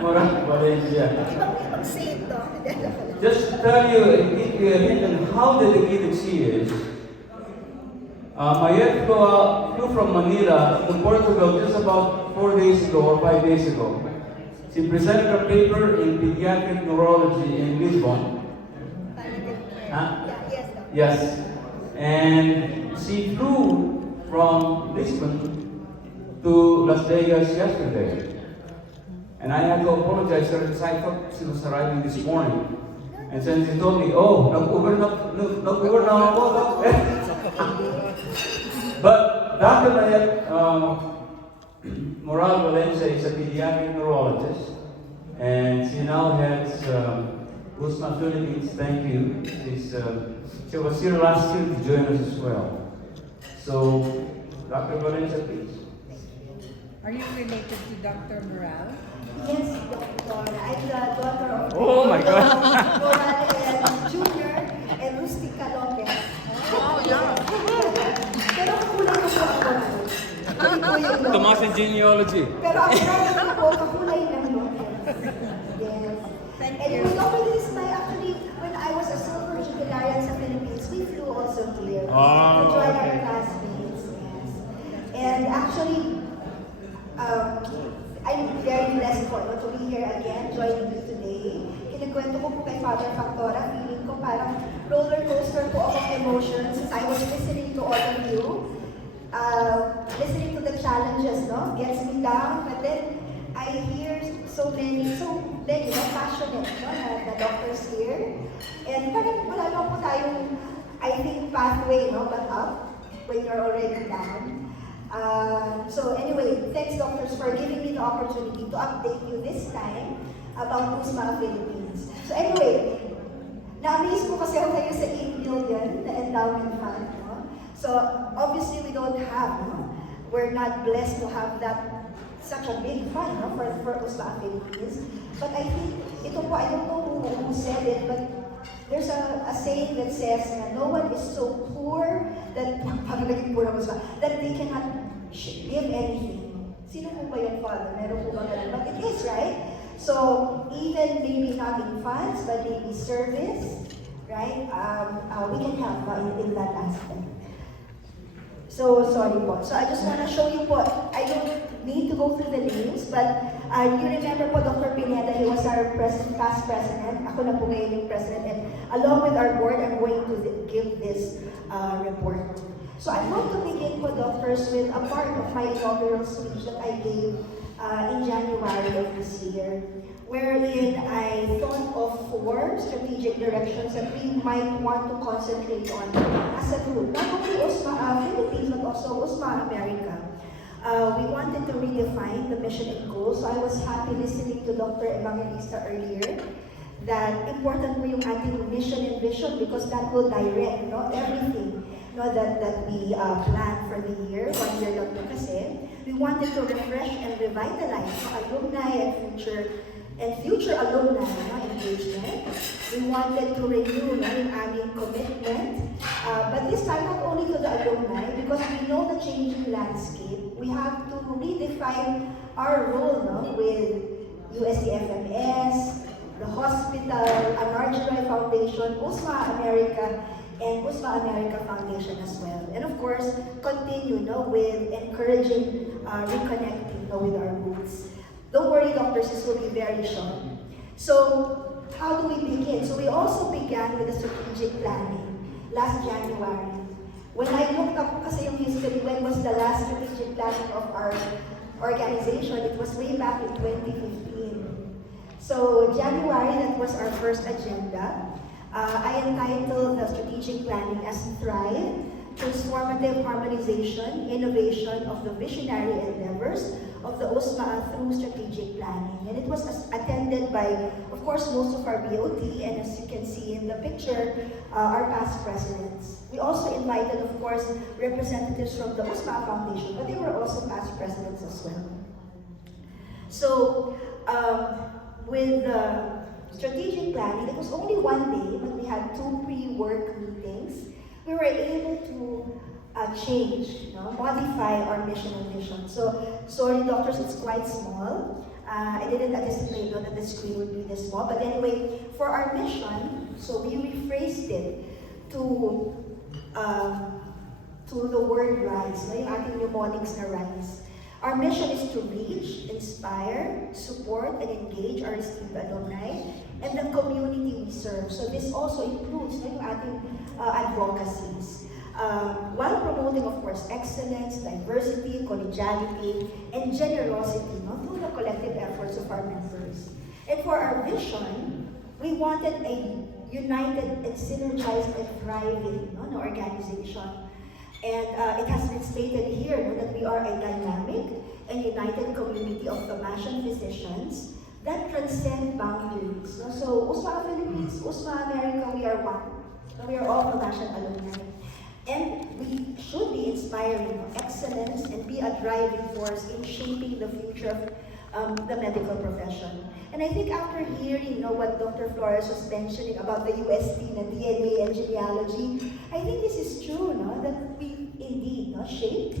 Moral Valencia. Ibang saint, no? Just to tell you, give you a hint on how dedicated she is. Mayet flew from Manila to Portugal just about 4 days ago or 5 days ago. She presented her paper in pediatric neurology in Lisbon. Huh? Yes, no? Yes. And she flew from Lisbon to Las Vegas yesterday. And I had to apologize to her because I thought she was arriving this morning. And then she told me, oh, nag-Uber na ako. But Dr. Mayet Moral Valencia is a pediatric neurologist. And she now heads USMA Philippines. Thank you. She was here last year to join us as well. So, Dr. Valencia, please. Are you related to Dr. Moral? Yes, Doctor. I'm the daughter of Oh my God. Morales Jr. and Rustica Lopez. Oh, yeah. Pero kakulay ko po ako. Hindi ko yung Tomas in genealogy. Pero ang brother ko, kakulay ng Lopez. Yes. Thank And you. we already this my actually, when I was a silver jubilarian sa Philippines, we flew also here to join our classmates. Yes. And actually, I'm very blessed po to be here again, joining you today. Kinikwento ko po kay Father Factora, feeling ko parang roller coaster po ako of emotions as I was listening to all of you. Listening to the challenges, no, gets me down, but then I hear so many, passionate, no, na doctors here. And parang wala lang po tayong, I think, pathway, no, but up when you're already down. So anyway, thanks doctors for giving me the opportunity to update you this time about USMA Philippines. So anyway, na-amaze ko kasi ako kayo sa 8 billion na endowment fund. No? So obviously we don't have, no? We're not blessed to have that such a big fund, no? for USMA Philippines. But I think, ito po, I don't know who said it, but there's a saying that says na no one is so poor that that they cannot give anything. Sino po ba yung Father? Meron po ba ganun? But it is, right? So, even maybe not in funds, but maybe service, right? We can help in that aspect. So, sorry po. So, I just want to show you po, I don't need to go through the names, but you remember po Dr. Pineda, he was our past president. Ako na po ngayon yung president. And along with our board, I'm going to give this report. So, I'm going to begin po, doctors, with a part of my inaugural speech that I gave in January of this year, wherein I thought of 4 strategic directions that we might want to concentrate on as a group. Not only USMA Philippines, but also USMA America. We wanted to redefine the mission and goals. So I was happy listening to Dr. Evangelista earlier that important po yung ating mission and vision because that will direct, no, everything, no, that we plan for the year. 1 year lang po kasi. We wanted to refresh and revitalize alumni and future alumni, no, engagement. We wanted to renew, no, yung aming commitment. But this time, not only to the alumni, because we know the changing landscape, we have to redefine our role, no, with UST-FMS, the hospital, Anarjay Foundation, USMA America, and USMA America Foundation as well. And of course, continue, no, with encouraging, reconnecting, no, with our roots. Don't worry, doctors, this will be very short. So, how do we begin? So we also began with the strategic planning last January. When I looked up kasi yung history, when was the last strategic planning of our organization, it was way back in 2015. So January, that was our first agenda. I entitled the strategic planning as Thrive, Transformative Harmonization, Innovation of the Visionary Endeavors of the USMA through strategic planning. And it was attended by, of course, most of our BOT, and as you can see in the picture, our past presidents. We also invited, of course, representatives from the USMA Foundation, but they were also past presidents as well. So, with the strategic planning, it was only 1 day, but we had 2 pre-work meetings. We were able to change, modify our mission and vision. So, sorry doctors, it's quite small. I didn't anticipate that the screen would be this small. But anyway, for our mission, so we rephrased it to the word RISE, yung ating mnemonics na RISE. Our mission is to reach, inspire, support, and engage our esteemed alumni and the community we serve. So this also includes yung ating advocacies. While promoting, of course, excellence, diversity, collegiality, and generosity through the collective efforts of our members. And for our vision, we wanted a united and synergized and thriving organization. And it has been stated here that we are a dynamic and united community of Tomasian physicians that transcend boundaries. So, USMA Philippines, USMA America, we are one. We are all Tomasian alumni. And we should be inspiring excellence and be a driving force in shaping the future of the medical profession. And I think after hearing what Dr. Flores was mentioning about the UST and DNA and genealogy, I think this is true, that we indeed shaped,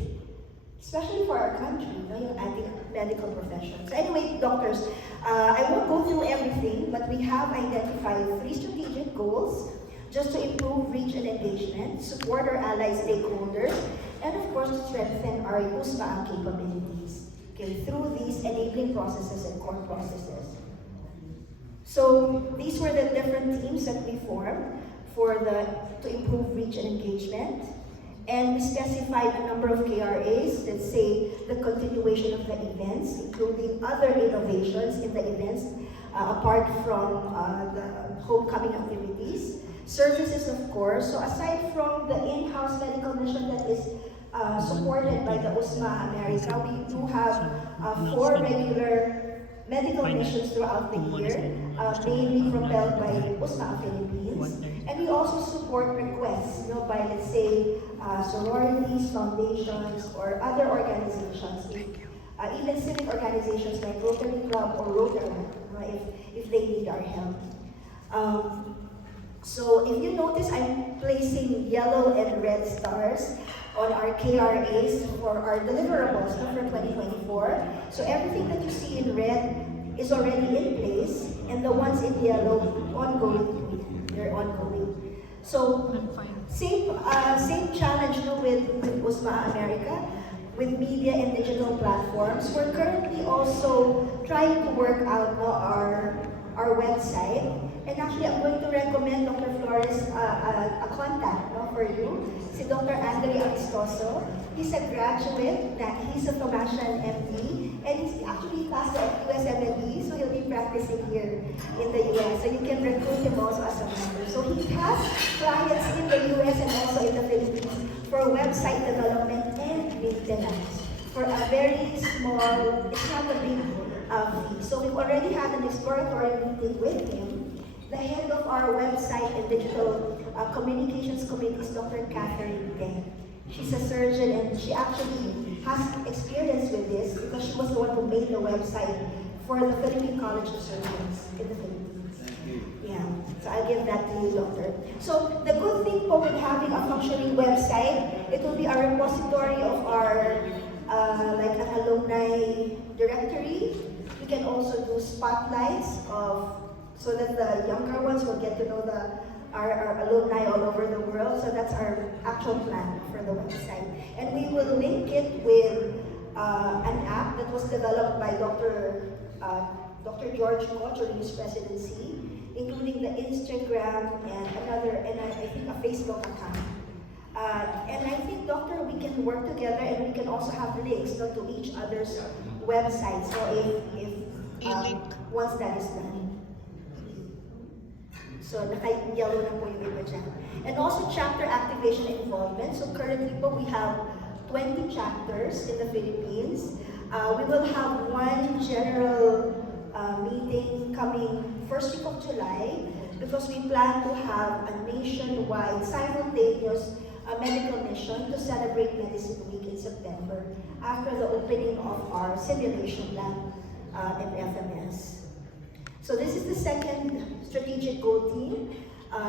especially for our country, yung ating medical profession. So anyway, doctors, I won't go through everything, but we have identified 3 strategic goals just to improve reach and engagement, support our allied stakeholders, and of course to strengthen our USMA capabilities through these enabling processes and core processes. So these were the different teams that we formed to improve reach and engagement. And we specified a number of KRAs that say the continuation of the events, including other innovations in the events, apart from the homecoming activities. Services, of course. So aside from the in-house medical mission that is supported by the USMA America, we do have 4 regular medical missions throughout the year, mainly propelled by USMA Philippines. And we also support requests by, let's say, sororities, foundations, or other organizations, even civic organizations like Rotary Club or Rotary, if they need our help. So if you notice, I'm placing yellow and red stars on our KRAs for our deliverables for 2024. So everything that you see in red is already in place, and the ones in yellow, ongoing. They're ongoing. So same challenge with USMA America, with media and digital platforms. We're currently also trying to work out our website. And actually, I'm going to recommend Dr. Flores a contact for you. Si Dr. Andre Amistoso. He's a graduate, he's a Tomasian MD, and he's actually passed the USMLE, so he'll be practicing here in the US. So you can recruit him also as a member. So he has clients in the US and also in the Philippines for website development and maintenance for a very small, it's not a big fee. So we've already had an exploratory meeting with him. The head of our website and digital communications committee is Dr. Catherine Deng. She's a surgeon and she actually has experience with this because she was the one who made the website for the Philippine College of Surgeons in the Philippines. Yeah, so I'll give that to you, doctor. So the good thing with having a functioning website, it will be a repository of our like an alumni directory. We can also do spotlights so that the younger ones will get to know our alumni all over the world. So that's our actual plan for the website. And we will link it with an app that was developed by Dr. George Ko during his presidency, including the Instagram and I think a Facebook account. And I think, Doctor, we can work together and we can also have links to each other's websites. So if once that is done. So, naka-yellow na po yung iba dyan. And also chapter activation and involvement. So currently we have 20 chapters in the Philippines. We will have one general meeting coming first week of July because we plan to have a nationwide simultaneous medical mission to celebrate Medicine Week in September after the opening of our simulation lab in FMS. So this is the second strategic goal team.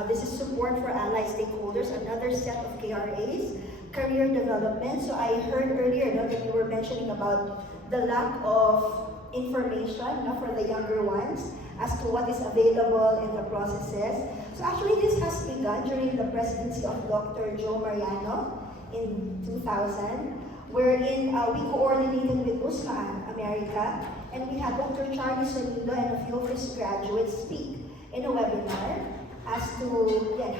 This is support for allied stakeholders, another set of KRAs, career development. So I heard earlier that you were mentioning about the lack of information, no, for the younger ones as to what is available in the processes. So actually this has begun during the presidency of Dr. Joe Mariano in 2000, wherein we coordinated with USMA America, and we had Dr. Charlie Sonido and a few of his graduates speak in a webinar as to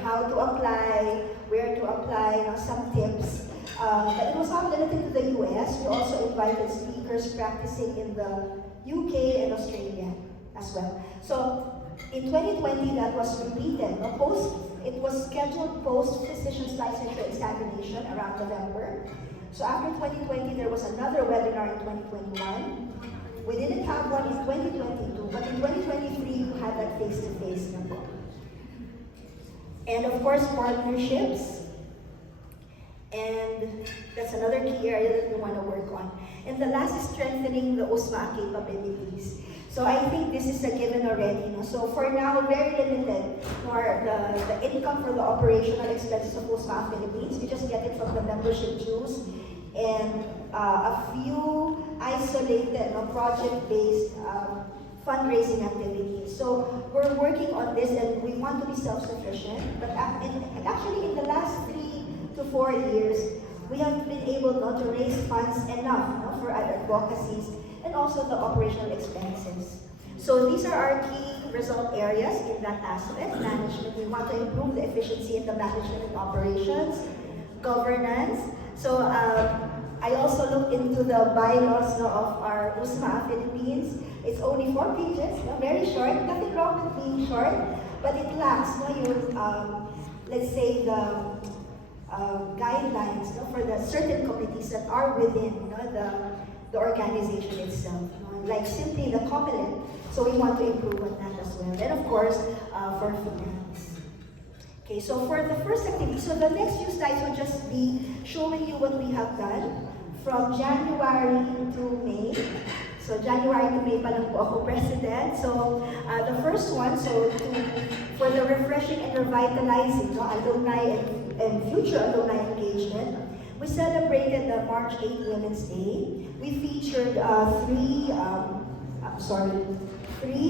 how to apply, where to apply, you know, some tips. But it was not limited to the US. We also invited speakers practicing in the UK and Australia as well. So in 2020, that was repeated. It was scheduled post physician's licensure examination around November. So after 2020, there was another webinar in 2021. We didn't have one in 2022, but in 2023, we had that face-to-face number. And of course, partnerships. And that's another key area that we want to work on. And the last is strengthening the USMA capabilities. So I think this is a given already. No? So for now, very limited for the income for the operational expenses of USMA Philippines. We just get it from the membership dues and a few isolated, project-based fundraising activities. So we're working on this, and we want to be self-sufficient. But actually, in the last 3 to 4 years, we have been able not to raise funds enough for our advocacies and also the operational expenses. So these are our key result areas in that aspect. Management, we want to improve the efficiency in the management and operations. Governance. So I also looked into the bylaws of our USMA Philippines. It's only 4 pages, very short. Nothing wrong with being short, but it lacks let's say the guidelines for the certain committees that are within the organization itself. Like simply the COMELEC. So we want to improve on that as well. And of course, for finance. Okay, so for the first activity, so the next few slides will just be showing you what we have done from January to May. So January to May pa lang po ako president. So the first one, for the refreshing and revitalizing alumni and future alumni engagement, we celebrated the March 8 Women's Day. We featured three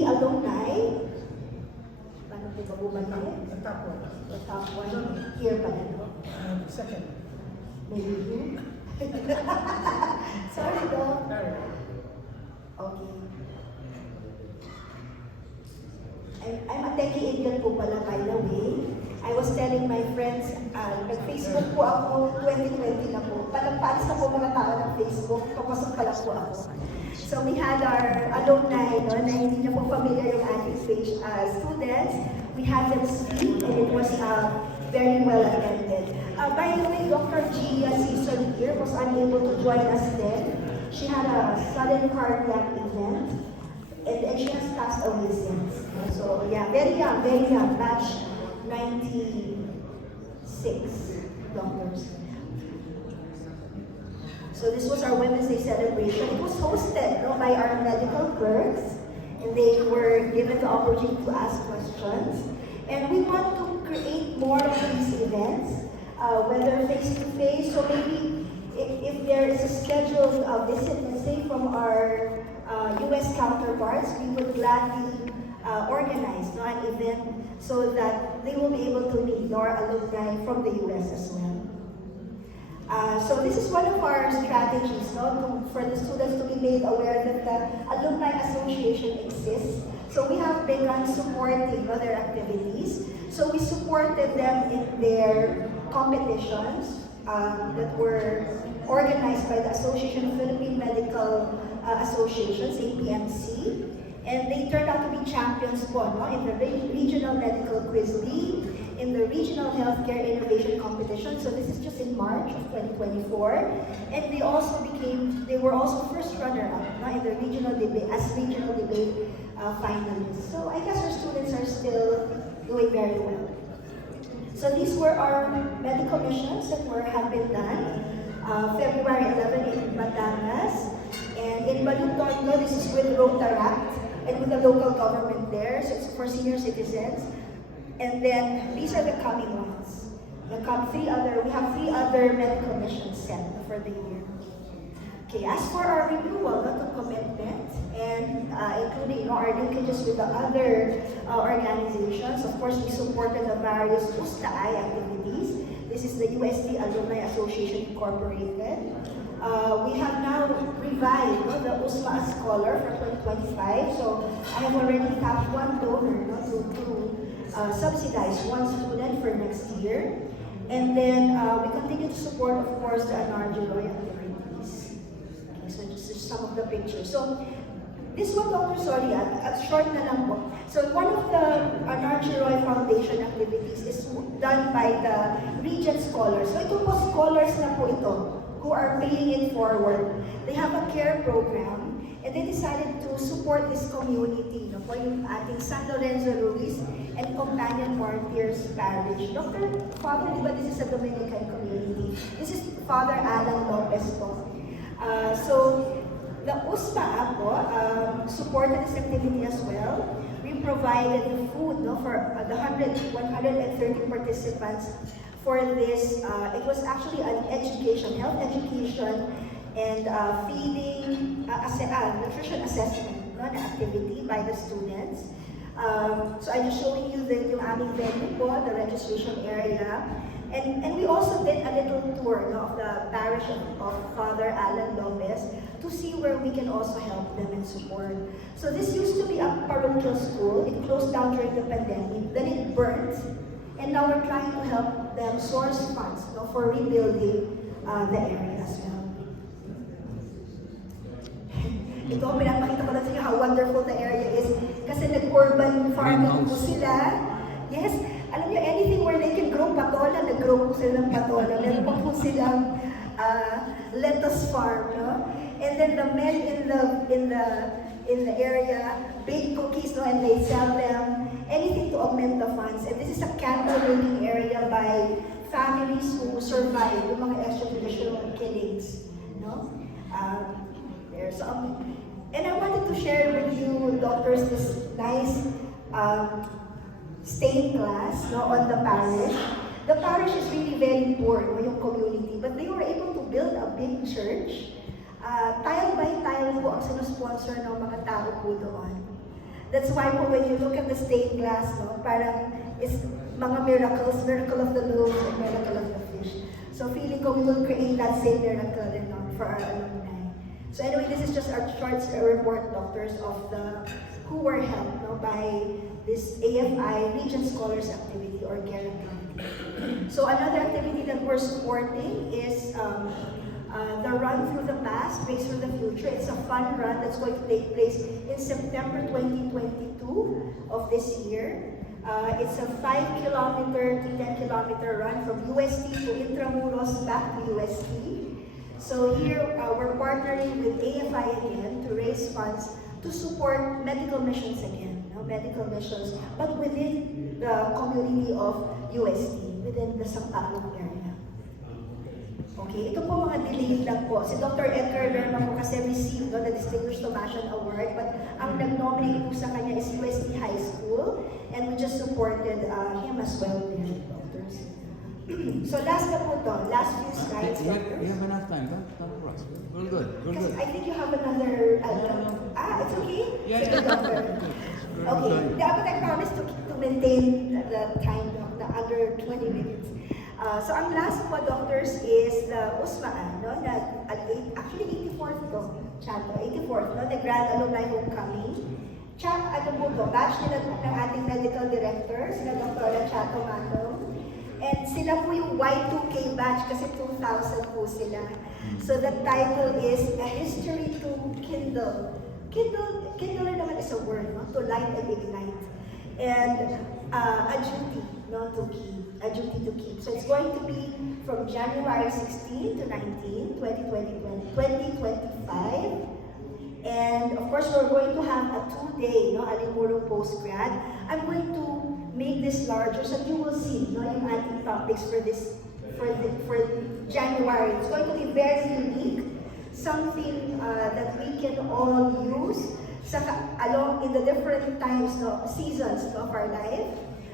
alumni. Paano po babubalik? The top one. The top one. Here pa lang. Second. Maybe here. Sorry, Doc. There. Okay. I'm a techie idiot po pala, by the way. I was telling my friends, nag-Facebook po ako, 2020 na po. Palis na po mga tao ng Facebook, papasok pa lang po ako. So we had our alumni, na hindi na po familiar yung ating page students. We had them speak, and it was very well attended. By the way, Dr. Gia Season here was unable to join us then. She had a sudden cardiac event, and she has passed away since. So yeah, very young, batch 96 doctors. So this was our Women's Day celebration. It was hosted by our medical clerks, and they were given the opportunity to ask questions. And we want to create more of these events, whether face-to-face, so maybe if there is a scheduled visit, let's say from our US counterparts, we would gladly organize an event so that they will be able to meet our alumni from the US as well. So this is one of our strategies for the students to be made aware that the Alumni Association exists. So we have begun supporting their activities. So we supported them in their competitions that were organized by the Association of Philippine Medical Associations, APMC. And they turned out to be champions in the Regional Medical Quiz League, in the Regional Healthcare Innovation Competition. So this is just in March of 2024. And they were also first runner-up in the regional debate, finalists. So I guess our students are still doing very well. So these were our medical missions that have been done. February 11 in Batangas, and in Balutong, this is with Rotaract and with the local government there, so it's for senior citizens. And then these are the coming ones. We have three other medical missions set for the year. Okay, as for our renewal, not to commitment, and including our linkages with the other organizations, of course, we supported the various USTAI activities. This is the UST Alumni Association Incorporated. We have now revived the USMA Scholar for 2025. So I have already tapped one donor to subsidize one student for next year. And then we continue to support, of course, the Anarjo Roy activities. Okay, so this is some of the pictures. So this one, Dr. Sorry, short na lang po. So one of the Anarjo Roy Foundation activities is done by the Regent Scholars. So ito po, scholars na po ito, who are paying it forward. They have a care program, and they decided to support this community. No, po yung ating San Lorenzo Ruiz and Companion Martyrs Parish. Father, di ba this is a Dominican community? This is Father Alan Lopez po. So, the USPA po supported this activity as well. We provided food for the 130 participants for this. It was actually an education, health education, and feeding, nutrition assessment na activity by the students. So I'm just showing you yung aming venue po, the registration area. And we also did a little tour of the parish of Father Alan Lopez to see where we can also help them and support. So this used to be a parochial school. It closed down during the pandemic. Then it burnt. And now we're trying to help them source funds for rebuilding the area as well. Ito, pinapakita ko lang sa inyo how wonderful the area is. Kasi nag-urban farming po sila. Yes, alam niyo, anything where they can grow patola, nag-grow po sila ng patola. Meron pa po silang lettuce farm, no? And then the men in the area bake cookies, no, and they sell them. Anything to augment the funds. And this is a candle making area by families who survive yung mga extrajudicial killings, no? There's and I wanted to share with you, doctors, this nice stained glass on the parish. The parish is really very poor, yung community, but they were able to build a big church. Tile by tile po ang sinusponsor ng mga tao po doon. That's why po when you look at the stained glass, parang it's mga miracles, miracle of the loaves and miracle of the fish. So feeling ko we will create that same miracle for our alumni. So anyway, this is just our short report, doctors, of who were helped by this AFI Regent Scholars activity or guarantee. So another activity that we're supporting is the Run Through the Past, Race Through the Future. It's a fun run that's going to take place in September 2022 of this year. It's a 5-kilometer to 10-kilometer run from UST to Intramuros back to UST. So here, we're partnering with AFI again to raise funds to support medical missions again, medical missions, but within the community of UST, within the Sampaloc area. Okay, ito po mga delayed lang po. Si Dr. Edgar Lerma po kasi received the Distinguished Tomasian Award, but ang nag-nominate po sa kanya is UST High School, and we just supported him as well there, doctors. So last na po to, last few slides. You have enough time, don't rush. We're good, we're Because good. I think you have another, it's okay? Yeah, Sige, doctor. Okay, but I promise to maintain the time, the under 20 minutes. So ang last po, doctors, is the USMA, actually 84th to, Chato, 84th, the Grand Alumni Homecoming. Batch nila ng ating medical director, sila Dr. Chato Mato. And sila po yung Y2K batch kasi 2000 po sila. So the title is A History to Kindle. Kindle naman is a word, to light and ignite. And a duty, to keep. A duty to keep. So it's going to be from January 16 to 19, 2025. And of course, we're going to have a 2-day, Alimurong Postgrad. I'm going to make this larger so you will see, yung ating topics for January. It's going to be very unique, something that we can all use along in the different times, seasons of our life.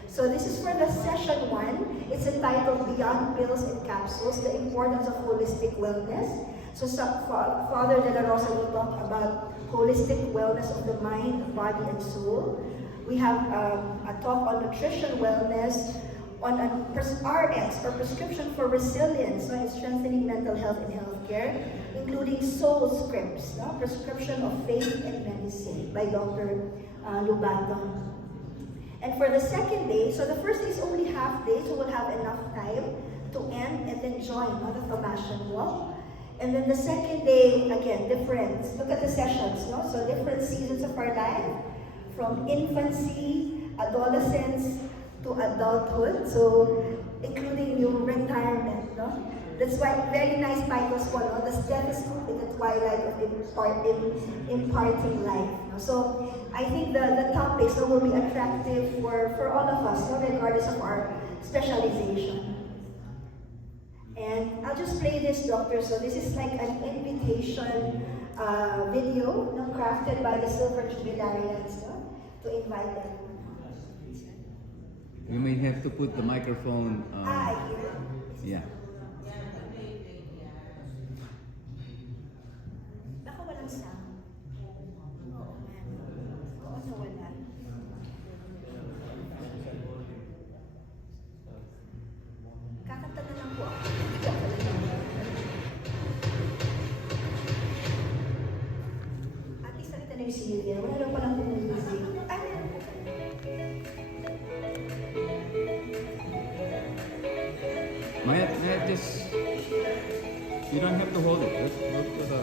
So this is for the session 1. It's entitled Beyond Pills and Capsules, the Importance of Holistic Wellness. So Father De La Rosa will talk about holistic wellness of the mind, body, and soul. We have a talk on nutrition wellness, on an RX, or prescription for resilience, so strengthening mental health in healthcare, including soul scripts, no? Prescription of faith and medicine by Dr. Lubato. And for the second day, so the first day is only half day, so we'll have enough time to end and then join the Tomasian walk. And then the second day, again, different. Look at the sessions, no? So different seasons of our life, from infancy, adolescence, to adulthood, so including yung retirement, no? That's why very nice titles po, no? The stethoscope in the twilight of imparting life. No? So I think the topics will be attractive for all of us, no? Regardless of our specialization. And I'll just play this, Doctor. So this is like an invitation video, no? Crafted by the Silver Jubilarians, no? To invite them. You may have to put the microphone. Here. Yeah. Baka walang sound. Oo, man. Oo, nawala. Kakanta na lang po ako. At least nakita na yung Sylvia. Wala lang palang music. Ay, meron po pala. Maya, just. You don't have to hold it. Just look to the.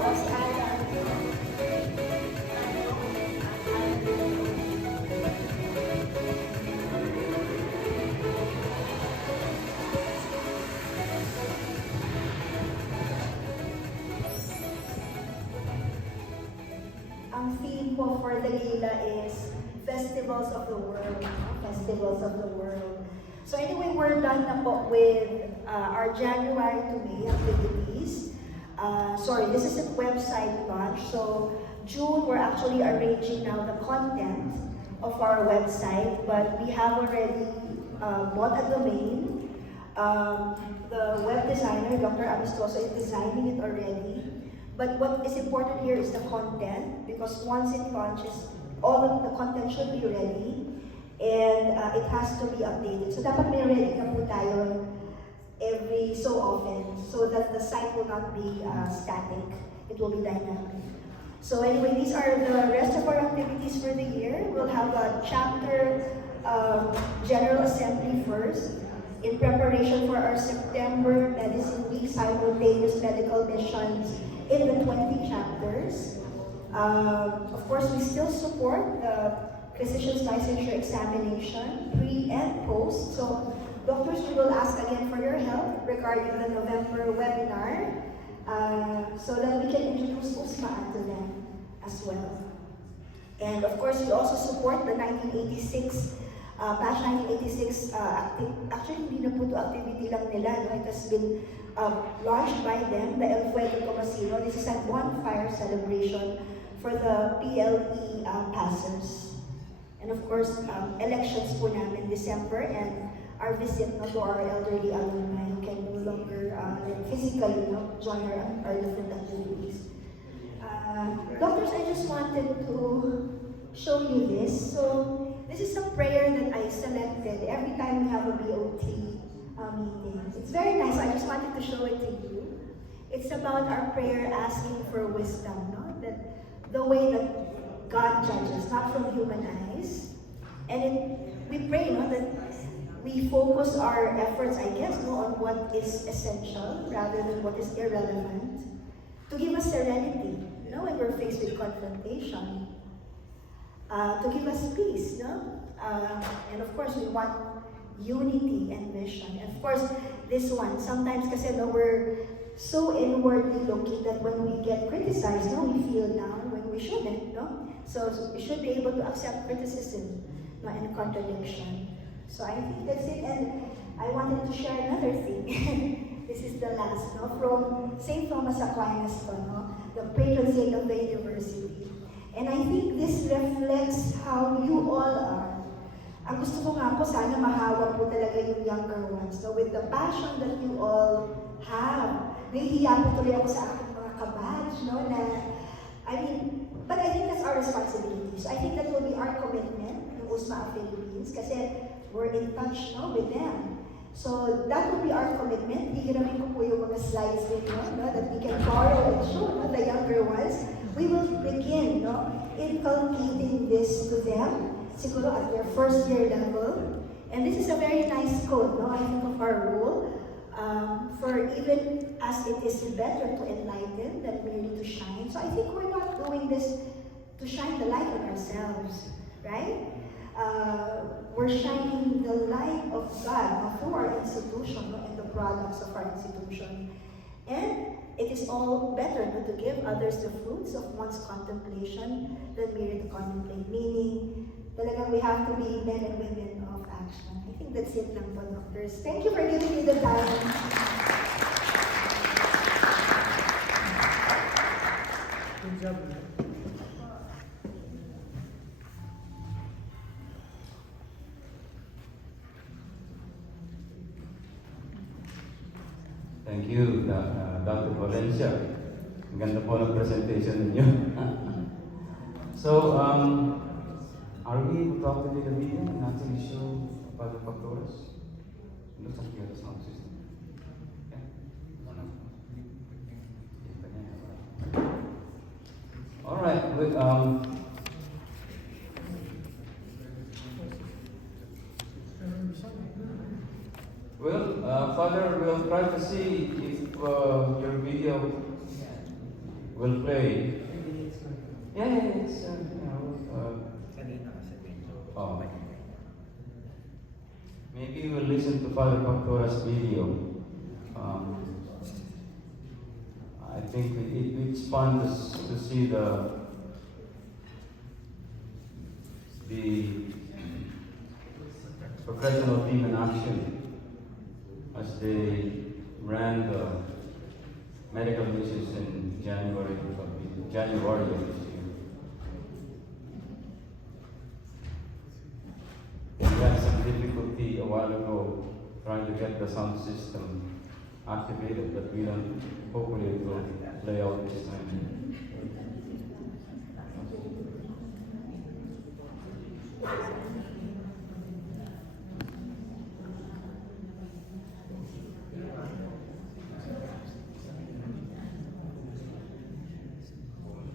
Ako si Alan. Ang theme po for the gala is Festivals of the World. Festivals of the World. So anyway, we're done na po with our January to May activities. This is a website launch. So June, we're actually arranging now the content of our website, but we have already bought a domain. The web designer, Dr. Amistoso, is designing it already. But what is important here is the content, because once it launches, all of the content should be ready, and it has to be updated. So dapat may ready na po tayo every so often, so that the site will not be static. It will be dynamic. So anyway, these are the rest of our activities for the year. We'll have a chapter General Assembly first, in preparation for our September Medicine Week simultaneous medical missions in the 20 chapters. Of course, we still support the physician's licensure examination, pre and post. So doctors, we will ask again for your help regarding the November webinar, so that we can introduce USMA to them as well. And of course, we also support the 1986, Batch 1986, actually hindi na po ito activity lang nila, no? It has been launched by them, the El Fuego Tomasino. This is a bonfire celebration for the PLE passers. And of course, elections po namin December, and our visit to our elderly alumni who can no longer physically join our different activities. Doctors, I just wanted to show you this. So this is a prayer that I selected every time we have a BOT meeting. It's very nice. I just wanted to show it to you. It's about our prayer asking for wisdom, no? That the way that God judges, not from human eyes. And we pray, no, that we focus our efforts, I guess, on what is essential rather than what is irrelevant, to give us serenity, when we're faced with confrontation, to give us peace, and of course, we want unity and vision. And of course, this one, sometimes kasi we're so inwardly looking that when we get criticized, no, we feel down when we shouldn't, no? So we should be able to accept criticism, no, and contradiction. So I think that's it. And I wanted to share another thing. This is the last, no, from St. Thomas Aquinas, no, the patron saint of the university. And I think this reflects how you all are. Ang gusto ko nga po, sana mahawa po talaga yung younger ones, no, with the passion that you all have. Nahihiya po tuloy ako sa aking mga kabatch, no, na, but I think that's our responsibility. So I think that will be our commitment, ng USMA Philippines, kasi we're in touch, no, with them. So that will be our commitment. Hihiramin ko po yung mga slides ninyo, no, that we can borrow and show, no, the younger ones. We will begin, no, inculcating this to them, siguro at their first year level. And this is a very nice quote, no, I think of our role. For even as it is better to enlighten than merely to shine. So I think we're not doing this to shine the light on ourselves, right? We're shining the light of God through our institution, and the products of our institution. And it is all better to give others the fruits of one's contemplation than merely to contemplate. Meaning, talagang we have to be men and women of action. I think that's it lang po, doctors. Thank you for giving me the time. Good job. Thank you, Dr. Valencia. Ang ganda po ng presentation ninyo. So, are we able to activate the video and actually show Father Pactores? It looks like you have a sound system. Yeah? All right. Father, we'll try to see if your video will play. Yeah, it's maybe we'll listen to Father Pactora's video. I think it's fun to see the professional team in action as they ran the medical missions in January of this year. We had some difficulty a while ago trying to get the sound system activated, but hopefully it will play out this time.